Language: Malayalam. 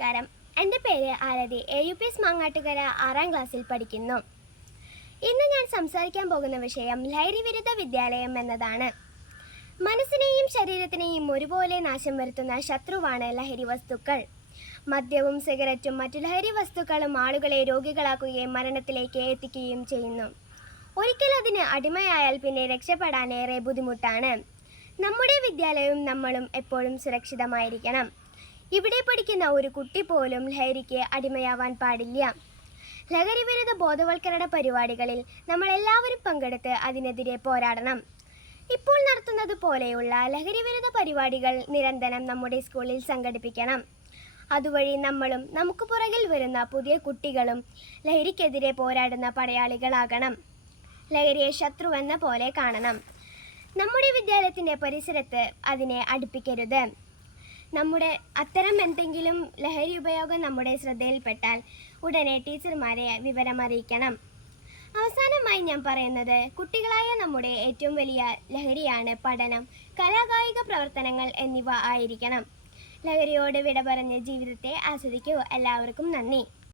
നമസ്കാരം. എൻ്റെ പേര് ആരതി. AUPS മാങ്ങാട്ടുകര 6ാം ക്ലാസ്സിൽ പഠിക്കുന്നു. ഇന്ന് ഞാൻ സംസാരിക്കാൻ പോകുന്ന വിഷയം ലഹരി വിരുദ്ധ വിദ്യാലയം എന്നതാണ്. മനസ്സിനെയും ശരീരത്തിനെയും ഒരുപോലെ നാശം വരുത്തുന്ന ശത്രുവാണ് ലഹരി വസ്തുക്കൾ. മദ്യവും സിഗരറ്റും മറ്റു ലഹരി വസ്തുക്കളും ആളുകളെ രോഗികളാക്കുകയും മരണത്തിലേക്ക് എത്തിക്കുകയും ചെയ്യുന്നു. ഒരിക്കൽ അതിന് അടിമയായാൽ പിന്നെ രക്ഷപ്പെടാൻ ഏറെ ബുദ്ധിമുട്ടാണ്. നമ്മുടെ വിദ്യാലയവും നമ്മളും എപ്പോഴും സുരക്ഷിതമായിരിക്കണം. ഇവിടെ പഠിക്കുന്ന ഒരു കുട്ടി പോലും ലഹരിക്ക് അടിമയാവാൻ പാടില്ല. ലഹരി വിരുദ്ധ ബോധവൽക്കരണ പരിപാടികളിൽ നമ്മൾ എല്ലാവരും പങ്കെടുത്ത് അതിനെതിരെ പോരാടണം. ഇപ്പോൾ നടത്തുന്നത് പോലെയുള്ള ലഹരി വിരുദ്ധ പരിപാടികൾ നിരന്തരം നമ്മുടെ സ്കൂളിൽ സംഘടിപ്പിക്കണം. അതുവഴി നമ്മളും നമുക്ക് പുറകിൽ വരുന്ന പുതിയ കുട്ടികളും ലഹരിക്കെതിരെ പോരാടുന്ന പടയാളികളാകണം. ലഹരിയെ ശത്രുവെന്ന പോലെ കാണണം. നമ്മുടെ വിദ്യാലയത്തിൻ്റെ പരിസരത്ത് അതിനെ അടുപ്പിക്കരുത്. നമ്മുടെ അത്തരം എന്തെങ്കിലും ലഹരി ഉപയോഗം നമ്മുടെ ശ്രദ്ധയിൽപ്പെട്ടാൽ ഉടനെ ടീച്ചർമാരെ വിവരമറിയിക്കണം. അവസാനമായി ഞാൻ പറയുന്നത്, കുട്ടികളായ നമ്മുടെ ഏറ്റവും വലിയ ലഹരിയാണ് പഠനം, കലാകായിക പ്രവർത്തനങ്ങൾ എന്നിവ ആയിരിക്കണം. ലഹരിയോട് വിട പറഞ്ഞ് ജീവിതത്തെ ആസ്വദിക്കൂ. എല്ലാവർക്കും നന്ദി.